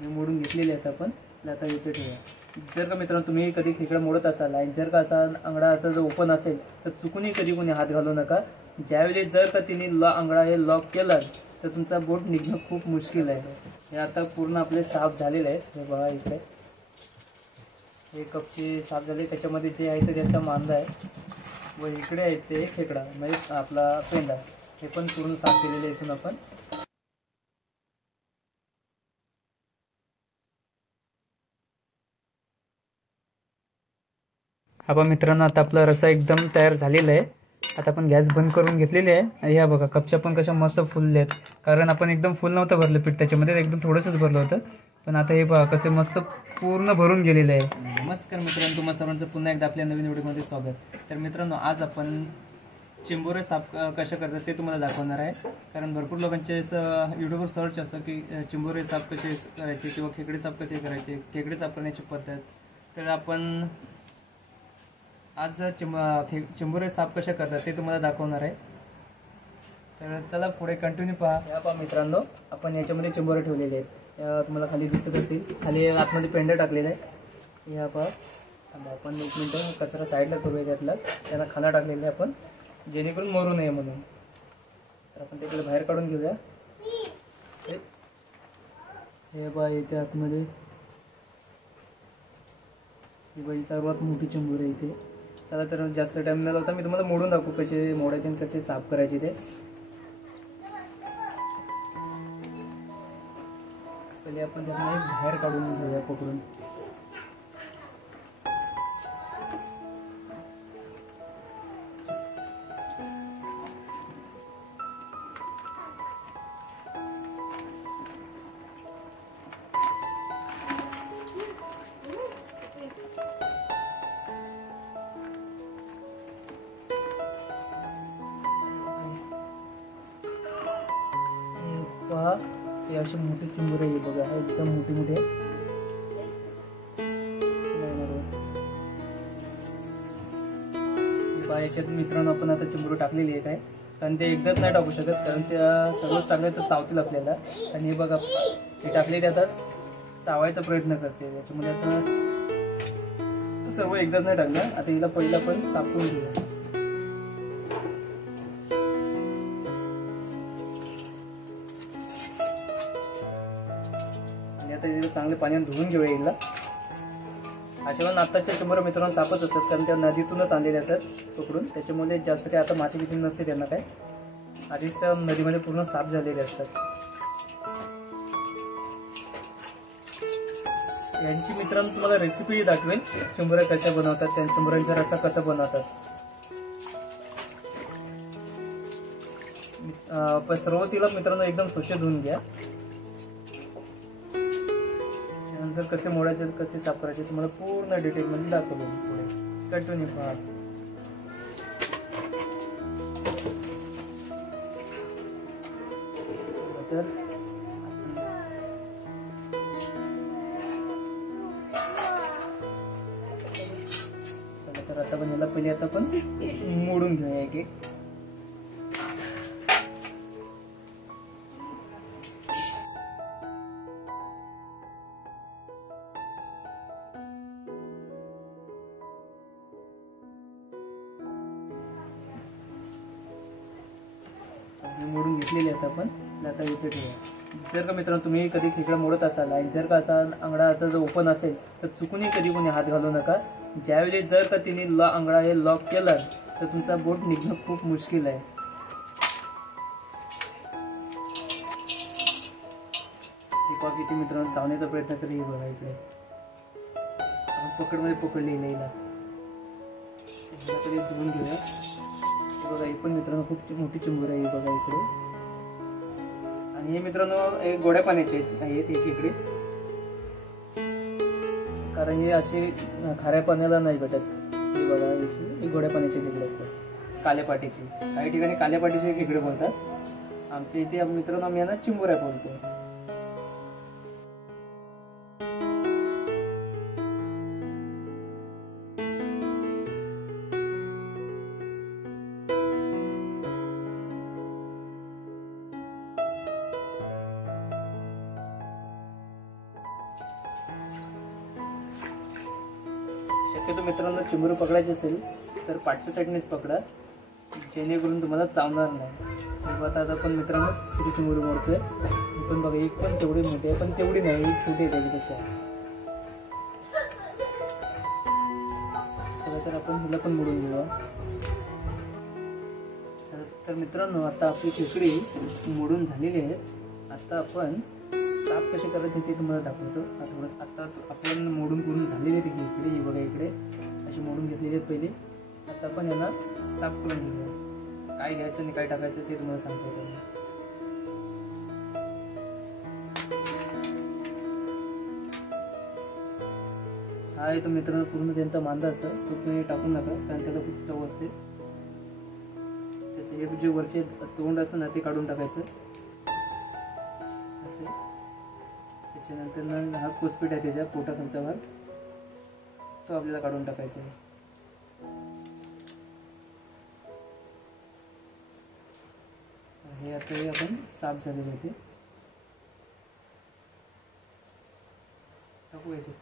हे मोडून घेतलेले आहेत आपण. आता इथे ठेवूया. जर का मित्रांनो तुम्ही कधी खेकडा मोडत असाल आणि जर का असा अंगडा असा जर ओपन असेल तर चुकूनही कधी कोणी हात घालू नका. ज्यावेळी जर का तिने अंगडा हे लॉक केला तर तुमचा बोट निघणं खूप मुश्किल आहे. हे आता पूर्ण आपले साफ झालेले आहेत. हे बघा इकडे हे कपचे साफ झाले. त्याच्यामध्ये जे आहे ते त्याचा मांदा आहे व इकडे आहे ते खेकडा म्हणजे आपला पेंडा. हे पण पूर्ण साफ केलेले आहे इथून आपण. आपण मित्रांनो आता आपला रस्सा एकदम तयार झालेला आहे. आता आपण गॅस बंद करून घेतलेली आहे. आणि ह्या बघा कपच्या पण कशा मस्त फुलले आहेत. कारण आपण एकदम फुल नव्हतं भरलं पीठ त्याच्यामध्ये, एकदम थोडंसंच भरलं होतं. पण आता हे बघा कसे मस्त पूर्ण भरून गेलेले आहे. नमस्कार मित्रांनो, तुम्हा सर्वांचं पुन्हा एकदा आपल्या नवीन व्हिडिओमध्ये स्वागत. तर मित्रांनो आज आपण चिंबोरे साफ कशा करतात ते तुम्हाला दाखवणार आहे. कारण भरपूर लोकांचे यूट्यूबवर सर्च असतं की चिंबोरे साफ कसे करायचे किंवा खेकडे साफ कसे करायचे, खेकडे साफ करण्याची पद्धत. तर आपण आज चिंबोरे साफ कशा करतात ते तुम्हाला दाखवणार आहे. तर चला पुढे कंटिन्यू पहा. या पहा मित्रांनो, आपण याच्यामध्ये चिंबोरे ठेवलेले आहेत. तुम्हाला खाली दिसत असतील. खाली आतमध्ये पेंडा टाकलेला आहे. या पहा. आपण 1 मिनिट कचरा साईडला करूया. त्यातला त्यांना खाना टाकलेला आहे आपण, जेणेकरून मरू नये म्हणून. तर आपण त्याला बाहेर काढून घेऊया. हे पहा इथे आतमध्ये ही बाई सर्वात मोठी चिंबोरी आहे इथे. चला तर जास्त टाइम न लावता मी तुम्हाला मोडून दाखवू कसे मोडायचे आणि कसे साफ करायचे ते. पहिले आपण त्यांना बाहेर काढून घेऊया पकडून. पहा हे अशी मोठी चिंबोरी आहे बघा, एकदम मोठी मोठी आहे. याच्यात मित्रांनो आपण आता चिंबोरी टाकलेली आहे. काय कारण ते एकदाच नाही टाकू शकत, कारण त्या सर्वच टाकले तर चावतील आपल्याला. आणि हे बघा हे टाकले ते आता चावायचा प्रयत्न करते. त्याच्यामध्ये आता सर्व एकदाच नाही टाकलं. आता हिला पहिला पण साफ करून घेऊया. आता इथे चांगले पाण्यात धुवून घेऊया हिला. अशा पण आत्ताच्या चिंबोऱ्या मित्रांनो सापच असतात, कारण त्या नदीतूनच आणलेले असतात पकडून. त्याच्यामुळे जास्त काही आता माती बिती नसते त्यांना. काय आधीच त्या नदीमध्ये पूर्ण साफ झालेले असतात. यांची मित्रांनो तुम्हाला रेसिपी दाखवेन, चिंबोऱ्या कशा बनवतात, त्या चिंबोऱ्यांचा रस्सा कसा बनवतात. सुरुवातीला मित्रांनो एकदम स्वच्छ धुवून घ्या. नंतर कसे मोडायचे कसे साफ करायचे तुम्हाला पूर्ण डिटेल मध्ये दाखवले. पुढे कंटिन्यू पहा. चला तर आता पण याला पहिले आता आपण मोडून घेऊया एक एक. मोडून घेतलेले आहेत आपण. आता इथे ठेवूया. जर का मित्रांनो तुम्ही कधी खेकडा मोडत असाल आणि जर का असा अंगडा असा जर ओपन असेल तर चुकूनही कधी कोणी हात घालू नका. ज्यावेळी जर का तिने अंगडा हे लॉक केला तर तुमचा बोट निघणं खूप मुश्किल आहे. किती मित्रांनो चावण्याचा प्रयत्न तरी हे बघा इकडे पकडमध्ये पकडले हिला. तरी धुवून घेऊया. बघा ही पण मित्रांनो खूप मोठी चिंबोरी आहे बघा इकडे. आणि हे मित्रांनो एक गोड्या पाण्याचे आहेत एक इकडे, कारण हे असे खाऱ्या पाण्याला नाही भेटत. हे बघा हे गोड्या पाण्याचे खेकडे असतात, काल्या पाटीची. काही ठिकाणी काल्या पाटीचे खेकडे बोलतात. आमच्या इथे मित्रांनो आम्ही यांना चिंबोऱ्या बोलतो. शक्यतो मित्रांनो चिमुरू पकडायचे असेल तर पाठच्या साईडनेच पकडा, जेणेकरून तुम्हाला चावणार नाही. आता आपण मित्रांनो दुसरी चिमुरू मोडतोय. पण बघा एक पण तेवढी मोठी आहे, पण तेवढी नाही, एक छोटी आहे त्याच्यापेक्षा. चला तर आपण हिला पण मोडून घेऊया. तर मित्रांनो आता आपली खेकडी मोडून झालेली आहे. आता आपण साफ कसे करायचे ते तुम्हाला दाखवतो. आता आपण मोडून करून झालेली आहे ती खेकडी. बघा इकडे अशी मोडून घेतलेली आहेत पहिले. आता आपण यांना साफ करून घेऊया. काय घ्यायचं आणि काय टाकायचं ते तुम्हाला सांगतो. हा आहे तो मित्रांनो पूर्ण त्यांचा मांदा असतो, तो तुम्ही टाकून नका, कारण त्याला खूप चव असते. त्याचे हे जे वरचे तोंड असतं ना ते काढून टाकायचं असे. त्याच्यानंतर हा कोसपीठ आहे त्याच्या पोटाखालचा भाग, तो आपल्याला काढून टाकायचा आहे. हे आता आपण साफ झालेले होते टाकू याचे.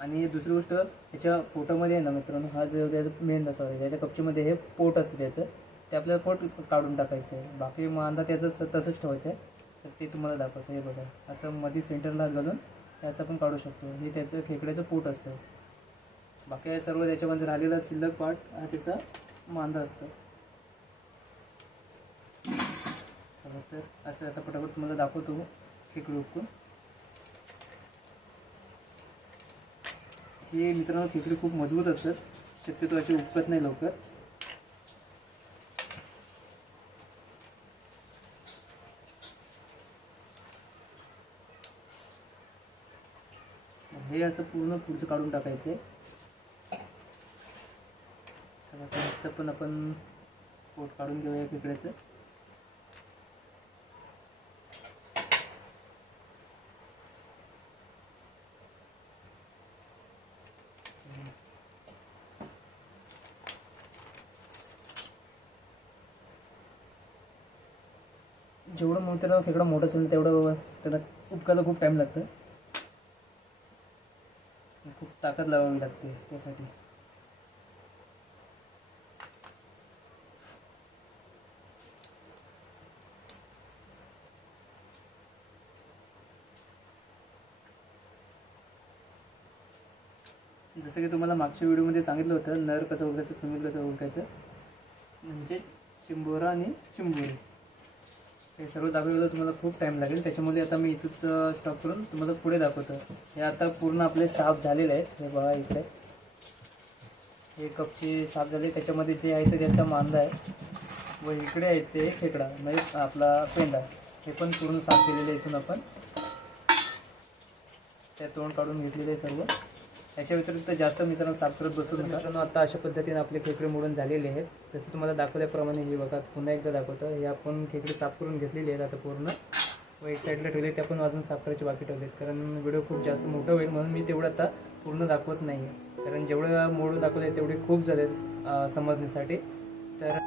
आणि दुसरी गोष्ट ह्याच्या पोटामध्ये आहे ना मित्रांनो, हा जो त्याचा मेन नसा आहे त्याच्या कपचीमध्ये हे पोट असतं त्याचं, ते आपल्याला पोट काढून टाकायचं आहे. बाकी मांदा त्याचं तसंच ठेवायचं आहे. तर ते तुम्हाला दाखवतो. हे बघा असं मध्ये सेंटरला घालून हे असं पण काढू शकतो. हे त्याचं खेकड्याचं पोट असतं. बाकी हे सर्व त्याच्यामध्ये राहिलेला शिल्लक पार्ट हा त्याचा मांदा असतो. तर असं आता पटापट तुम्हाला दाखवतो खेकडी उपकून. हे मित्रांनो खेकडी खूप मजबूत असतात, शक्यतो अशी उपकत नाही लवकर. हे असं पूर्ण पुढचं काढून टाकायचं आहे. चला त्याचं पण आपण पोट काढून घेऊया खेकड्याचं. जेवढं मित्रांनो खेकडा मोठं असेल तेवढं त्याला उपकायला खूप टाईम लागतं, खूप ताकद लावावी लागते त्यासाठी. जसं की तुम्हाला मागच्या व्हिडिओमध्ये सांगितलं होतं, नर कसं ओळखायचं, फिमेल कसं ओळखायचं, म्हणजे चिंबोरा आणि चिंबोरी, हे सर्व दाखवायला तुम्हाला खूप टाईम लागेल. त्याच्यामुळे आता मी इथंच स्टॉप करून तुम्हाला पुढे दाखवतो. हे आता पूर्ण आपले साफ झालेले आहेत. हे बघा इकडे हे कपचे साफ झाले. त्याच्यामध्ये जे आहे ते त्याचा मांदा आहे व इकडे आहे ते खेकडा म्हणजे आपला पेंडा, हे पण पूर्ण साफ केलेले. इथून आपण त्या तोंड काढून घेतलेले आहे सर्व. याच्या व्यतिरिक्त जास्त मित्रांनो साफ करत बसू नका. मित्रांनो आता अशा पद्धतीने आपले खेकडे मोडून झालेले आहेत. जसं तुम्हाला दाखवल्याप्रमाणे हे बघा पुन्हा एकदा दाखवतं. हे आपण खेकडे साफ करून घेतलेले आहेत आता पूर्ण, व एक साईडला ठेवले ते आपण अजून साफ करायचे बाकी ठेवलेत. कारण व्हिडिओ खूप जास्त मोठा होईल म्हणून मी तेवढं आता पूर्ण दाखवत नाही आहे, कारण जेवढं मोडून दाखवलं आहे तेवढे खूप झाले समजण्यासाठी. तर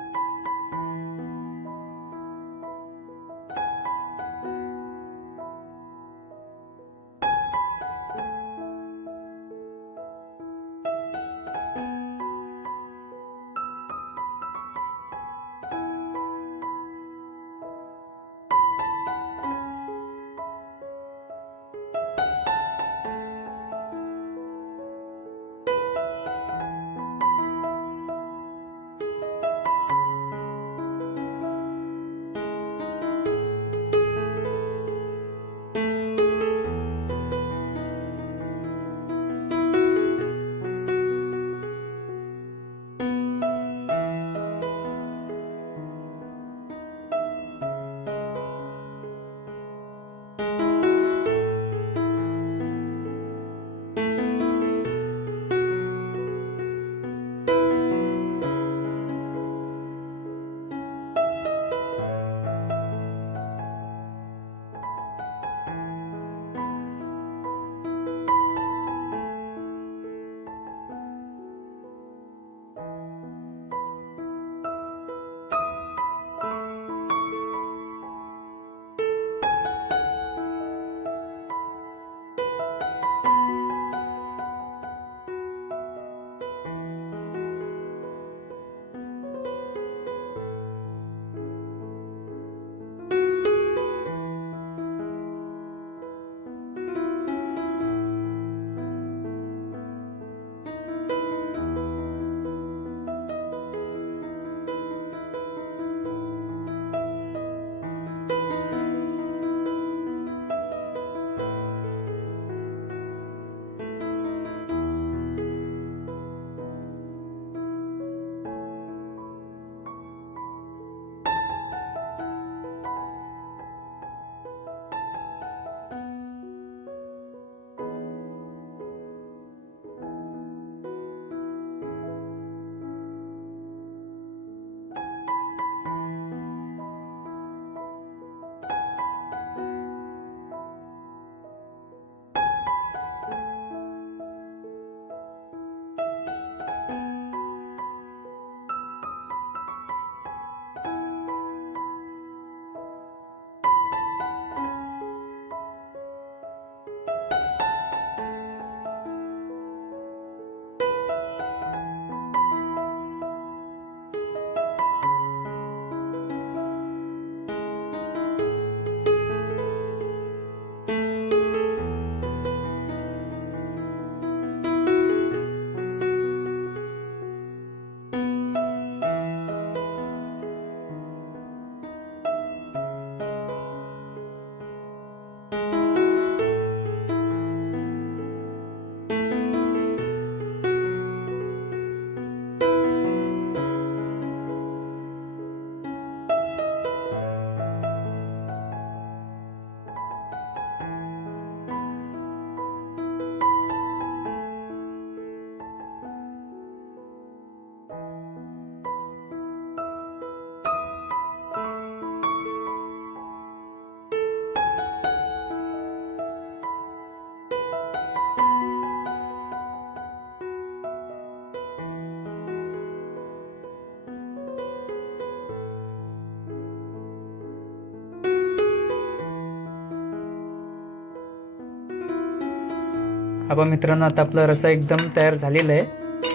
आपण मित्रांनो आता आपला रस्सा एकदम तयार झालेला आहे।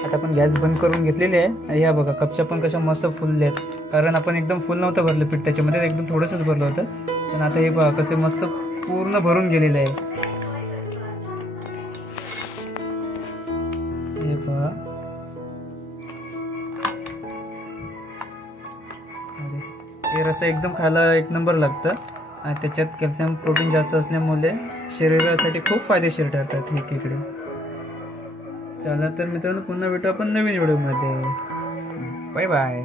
आता आपण गॅस बंद करून घेतलेली आहे आणि ह्या बघा कपच्या पण कशा मस्त फुलल्या आहेत, कारण आपण एकदम फुल नव्हतं भरलं पीठ त्याच्यामध्ये, एकदम थोडंसंच भरलं होतं। पण आता हे बघा कसे मस्त पूर्ण भरून गेलेलं आहे। हे बघा हे रस्सा एकदम खायला एक नंबर लागतं आणि त्याच्यात कॅल्शियम प्रोटीन जास्त असल्यामुळे शरीरासाठी खूप फायदेशीर ठरतात हे खेकडे। चला तर मित्रांनो पुन्हा भेटू आपण नवीन व्हिडिओमध्ये। Bye bye.